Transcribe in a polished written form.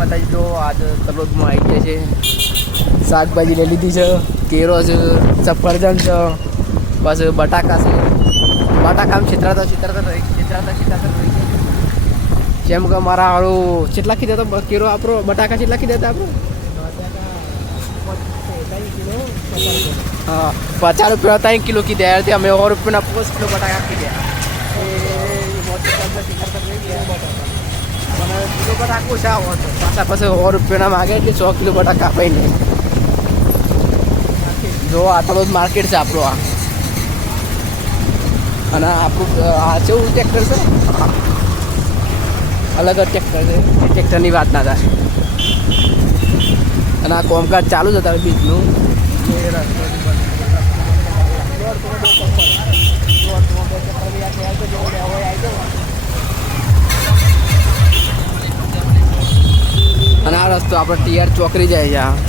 માતાજી તો આજે તલોદમાં આવી ગયા છે. શાકભાજી લઈ લીધી છે, કેરો છે, સફરજન છે, બસ બટાકા છે. બટાકામાં છેતરાતા રહી જેમ કે મારા હાળું કેટલા કીધા હતા કેરો આપણો બટાકા કેટલા કીધા હતા આપણું? હા, 50 રૂપિયા 3 કિલો કીધા યાર. અમે 100 રૂપિયાના 5 કિલો બટાકા કીધા. કિલો બટાકો ઓછા હોતો પાછા પાસે 100 રૂપિયાના માગે એટલે 100 કિલો બટાકા અપાઈ નહીં. જો આટલો જ માર્કેટ છે આપણો આ. અને આપણું આ કેવું ટ્રેક્ટર છે, અલગ જ ટ્રેક્ટર છે, એ ટ્રેક્ટરની વાત ના થાય. અને આ કોમકાજ ચાલુ છે તારે બીજનું. અને આ રસ્તો આપણે ટીઆર ચોકડી જાય છે.